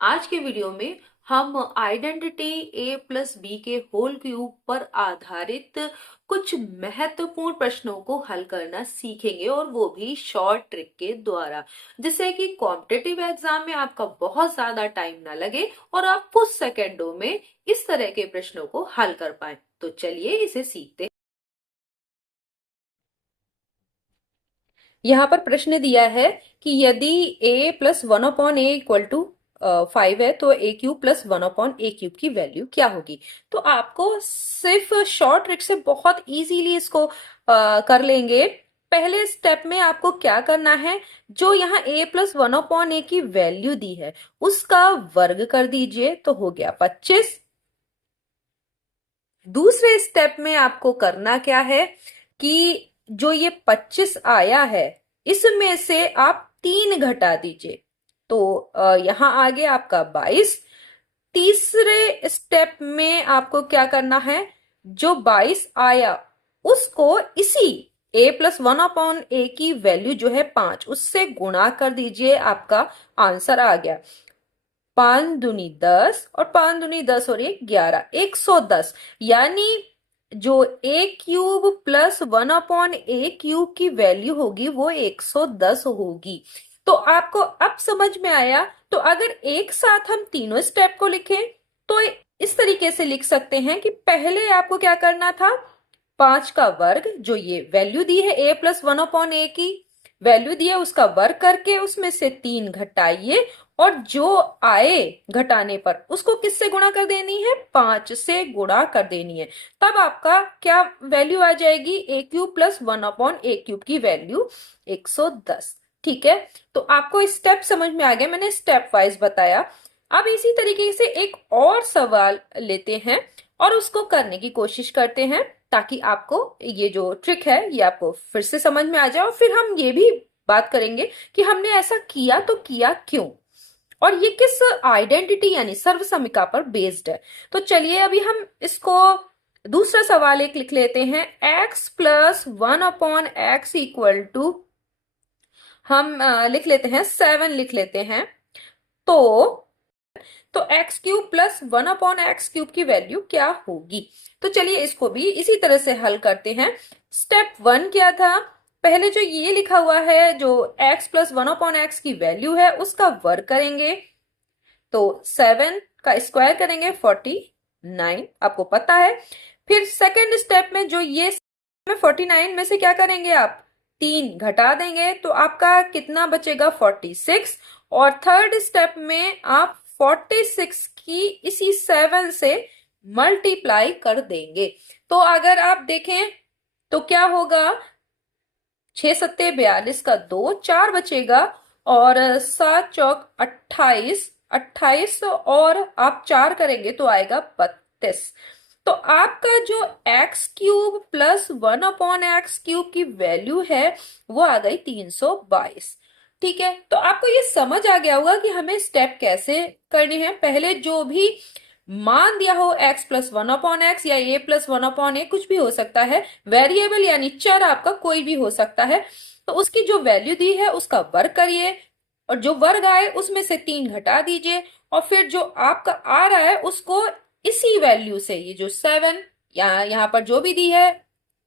आज के वीडियो में हम आइडेंटिटी ए प्लस बी के होल क्यूब पर आधारित कुछ महत्वपूर्ण प्रश्नों को हल करना सीखेंगे और वो भी शॉर्ट ट्रिक के द्वारा, जिससे कि कॉम्पिटिटिव एग्जाम में आपका बहुत ज्यादा टाइम ना लगे और आप कुछ सेकेंडों में इस तरह के प्रश्नों को हल कर पाए। तो चलिए इसे सीखते हैं। यहाँ पर प्रश्न दिया है कि यदि a plus one upon a equal to 5 है तो a cube plus one upon a cube की वैल्यू क्या होगी। तो आपको सिर्फ शॉर्ट ट्रिक से बहुत इजीली इसको कर लेंगे। पहले स्टेप में आपको क्या करना है, जो यहाँ a प्लस वन अपॉन ए की वैल्यू दी है उसका वर्ग कर दीजिए तो हो गया 25। दूसरे स्टेप में आपको करना क्या है कि जो ये 25 आया है इसमें से आप 3 घटा दीजिए तो यहां आ गया आपका 22। तीसरे स्टेप में आपको क्या करना है, जो 22 आया उसको इसी a प्लस वन अपॉन ए की वैल्यू जो है 5 उससे गुणा कर दीजिए, आपका आंसर आ गया 5 दूनी 10 और 5 दूनी 10 और ये 11, 110। यानी जो ए cube plus one upon a cube की वैल्यू होगी वो 110 होगी। तो आपको अब समझ में आया। तो अगर एक साथ हम तीनों स्टेप को लिखें तो इस तरीके से लिख सकते हैं कि पहले आपको क्या करना था, 5 का वर्ग, जो ये वैल्यू दी है ए प्लस वन अपॉन ए की वैल्यू दी है उसका वर्ग करके उसमें से 3 घटाइए और जो आए घटाने पर उसको किससे गुणा कर देनी है, 5 से गुणा कर देनी है। तब आपका क्या वैल्यू आ जाएगी, ए cube plus one upon a cube की वैल्यू 110। ठीक है, तो आपको स्टेप समझ में आ गया, मैंने स्टेप वाइज बताया। अब इसी तरीके से एक और सवाल लेते हैं और उसको करने की कोशिश करते हैं ताकि आपको ये जो ट्रिक है ये आपको फिर से समझ में आ जाए और फिर हम ये भी बात करेंगे कि हमने ऐसा किया तो किया क्यों और ये किस आइडेंटिटी यानी सर्वसमिका पर बेस्ड है। तो चलिए अभी हम इसको दूसरा सवाल एक लिख लेते हैं, x plus one upon x equal to, हम लिख लेते हैं 7 लिख लेते हैं। तो x cube plus one upon x cube की वैल्यू क्या होगी। तो चलिए इसको भी इसी तरह से हल करते हैं। स्टेप 1 क्या था, पहले जो ये लिखा हुआ है जो x plus one upon x की वैल्यू है उसका वर्ग करेंगे तो 7 का स्क्वायर करेंगे 49, आपको पता है। फिर सेकेंड स्टेप में जो ये 49 में से क्या करेंगे आप, 3 घटा देंगे तो आपका कितना बचेगा 46। और थर्ड स्टेप में आप 46 की इसी 7 से मल्टीप्लाई कर देंगे। तो अगर आप देखें तो क्या होगा, 6 सत्ते 42 का 2, 4 बचेगा और 7 चौक 28, 28 और आप 4 करेंगे तो आएगा 32। तो आपका जो x cube plus one upon x cube की वैल्यू है वो आ गई 322। ठीक है, तो आपको ये समझ आ गया होगा कि हमें स्टेप कैसे करने हैं। पहले जो भी मान दिया हो x plus one upon x या a प्लस वन अपॉन ए, कुछ भी हो सकता है, वेरिएबल यानी चर आपका कोई भी हो सकता है, तो उसकी जो वैल्यू दी है उसका वर्ग करिए और जो वर्ग आए उसमें से 3 घटा दीजिए और फिर जो आपका आ रहा है उसको इसी वैल्यू से, ये जो 7 या यहाँ पर जो भी दी है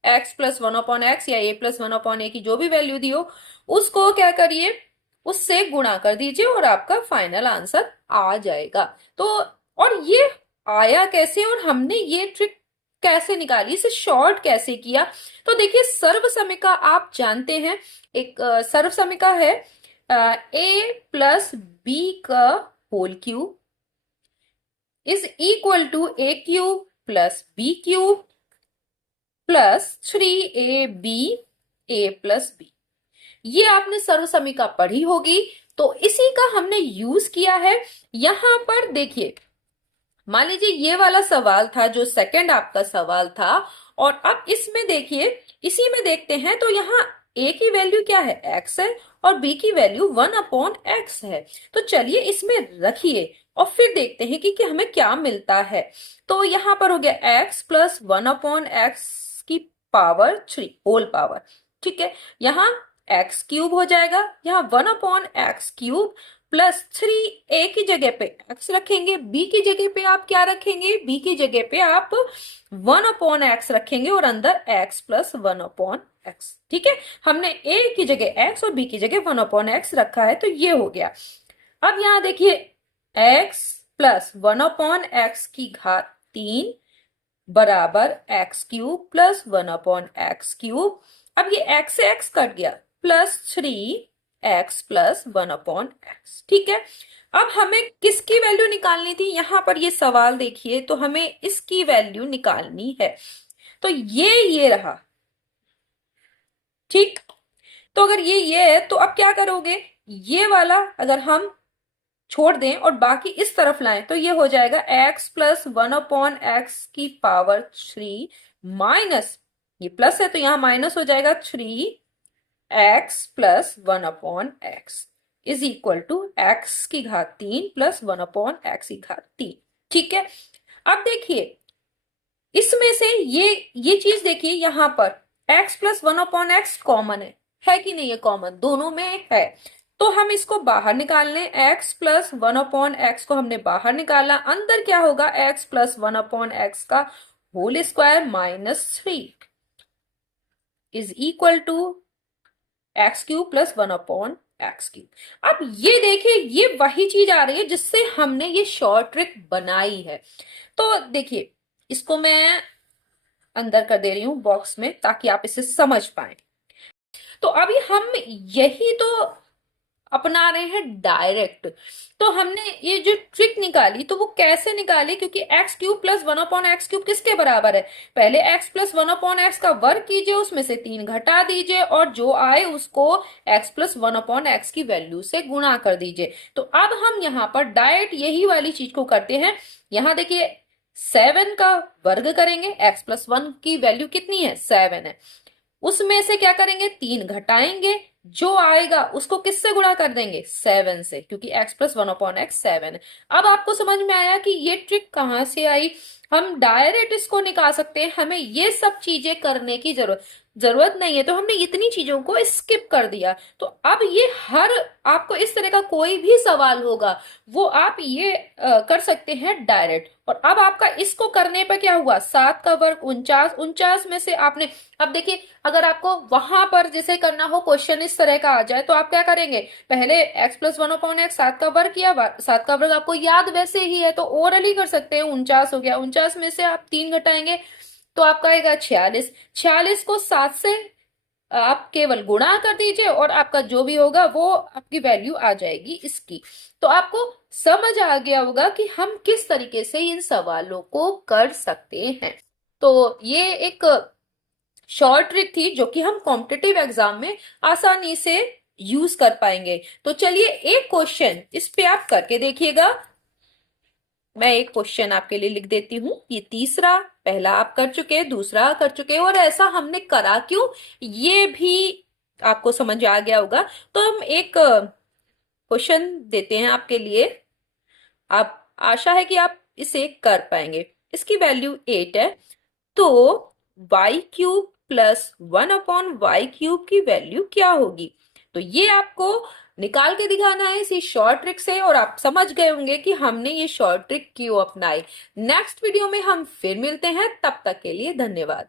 x plus one upon x या a प्लस वन अपॉन ए की जो भी वैल्यू दी हो उसको क्या करिए, उससे गुणा कर दीजिए और आपका फाइनल आंसर आ जाएगा। तो और ये आया कैसे और हमने ये ट्रिक कैसे निकाली, इसे शॉर्ट कैसे किया। तो देखिए सर्वसमिका आप जानते हैं, एक सर्वसमिका है a प्लस बी का whole cube is equal to a cube plus b cube plus 3ab a plus b. ये आपने सर्वसमिका पढ़ी होगी तो इसी का हमने यूज किया है। यहां पर देखिए, मान लीजिए ये वाला सवाल था जो सेकंड आपका सवाल था और अब इसमें देखिए, इसी में देखते हैं तो यहाँ a की वैल्यू क्या है, x है और b की वैल्यू 1 अपॉन x है। तो चलिए इसमें रखिए और फिर देखते हैं कि हमें क्या मिलता है। तो यहाँ पर हो गया x plus one upon x की पावर 3 होल पावर। ठीक है, यहाँ एक्स क्यूब हो जाएगा, यहाँ 1 अपॉन एक्स क्यूब प्लस 3, ए की जगह पे एक्स रखेंगे, बी की जगह पे आप क्या रखेंगे, बी की जगह पे आप 1/x रखेंगे और अंदर x प्लस 1/x। ठीक है, हमने ए की जगह x और बी की जगह 1/x रखा है, तो ये हो गया। अब यहां देखिए x प्लस 1/x की घात 3 बराबर x cube plus 1/x cube. अब ये x से x कट गया, प्लस 3x प्लस 1/x। ठीक है, अब हमें किसकी वैल्यू निकालनी थी, यहां पर ये सवाल देखिए, तो हमें इसकी वैल्यू निकालनी है। तो ये रहा। ठीक, तो अगर ये है तो अब क्या करोगे, ये वाला अगर हम छोड़ दें और बाकी इस तरफ लाएं तो ये हो जाएगा x प्लस 1/x की पावर 3 माइनस, ये प्लस है तो यहां माइनस हो जाएगा 3x plus 1/x is equal to x की घात 3 प्लस 1/x की घात 3। ठीक है, अब देखिए इसमें से ये चीज देखिए, यहां पर x प्लस 1/x कॉमन है कि नहीं, ये कॉमन दोनों में है, तो हम इसको बाहर निकाल लें। x प्लस 1/x को हमने बाहर निकाला, अंदर क्या होगा, x प्लस 1/x का whole square minus 3 is equal to x cube plus 1/x cube. अब ये देखिए, ये वही चीज आ रही है जिससे हमने ये शॉर्ट ट्रिक बनाई है। तो देखिए इसको मैं अंदर कर दे रही हूं बॉक्स में ताकि आप इसे समझ पाए। तो अभी हम यही तो अपना रहे हैं डायरेक्ट। तो हमने ये जो ट्रिक निकाली तो वो कैसे निकाली, क्योंकि x cube plus 1/x cube किसके बराबर है, पहले x प्लस 1/x का वर्ग कीजिए, उसमें से 3 घटा दीजिए और जो आए उसको x प्लस 1/x की वैल्यू से गुणा कर दीजिए। तो अब हम यहाँ पर डायरेक्ट यही वाली चीज को करते हैं। यहाँ देखिए 7 का वर्ग करेंगे, x प्लस 1 की वैल्यू कितनी है, 7 है, उसमें से क्या करेंगे, 3 घटाएंगे, जो आएगा उसको किससे गुणा कर देंगे, 7 से, क्योंकि x प्लस 1/x 7 है। अब आपको समझ में आया कि ये ट्रिक कहां से आई, हम डायरेक्ट इसको निकाल सकते हैं, हमें ये सब चीजें करने की जरूरत नहीं है, तो हमने इतनी चीजों को स्किप कर दिया। तो अब ये हर आपको इस तरह का कोई भी सवाल होगा वो आप ये कर सकते हैं डायरेक्ट। और अब आपका इसको करने पर क्या हुआ, 7 का वर्ग 49, 49 में से आपने, अब देखिए अगर आपको वहां पर जैसे करना हो क्वेश्चन इस तरह का आ जाए तो आप क्या करेंगे, पहले x प्लस 1/x 7 का वर्ग किया, 7 का वर्ग आपको याद वैसे ही है तो ओरली कर सकते हैं, 49 हो गया, 49 में से आप 3 घटाएंगे तो आपका आएगा 46, 46 को 7 से आप केवल गुणा कर दीजिए और आपका जो भी होगा वो आपकी वैल्यू आ जाएगी इसकी। तो आपको समझ आ गया होगा कि हम किस तरीके से इन सवालों को कर सकते हैं। तो ये एक शॉर्ट ट्रिक थी जो कि हम कॉम्पिटिटिव एग्जाम में आसानी से यूज कर पाएंगे। तो चलिए एक क्वेश्चन इस पे आप करके देखिएगा। मैं एक क्वेश्चन आपके लिए लिख देती हूं, ये तीसरा, पहला आप कर चुके, दूसरा कर चुके, और ऐसा हमने करा क्यों ये भी आपको समझ आ गया होगा। तो हम एक क्वेश्चन देते हैं आपके लिए, आप आशा है कि आप इसे कर पाएंगे। इसकी वैल्यू 8 है, तो y³ प्लस 1/y³ की वैल्यू क्या होगी। तो ये आपको निकाल के दिखाना है इसी शॉर्ट ट्रिक से, और आप समझ गए होंगे कि हमने ये शॉर्ट ट्रिक क्यों अपनाई। नेक्स्ट वीडियो में हम फिर मिलते हैं, तब तक के लिए धन्यवाद।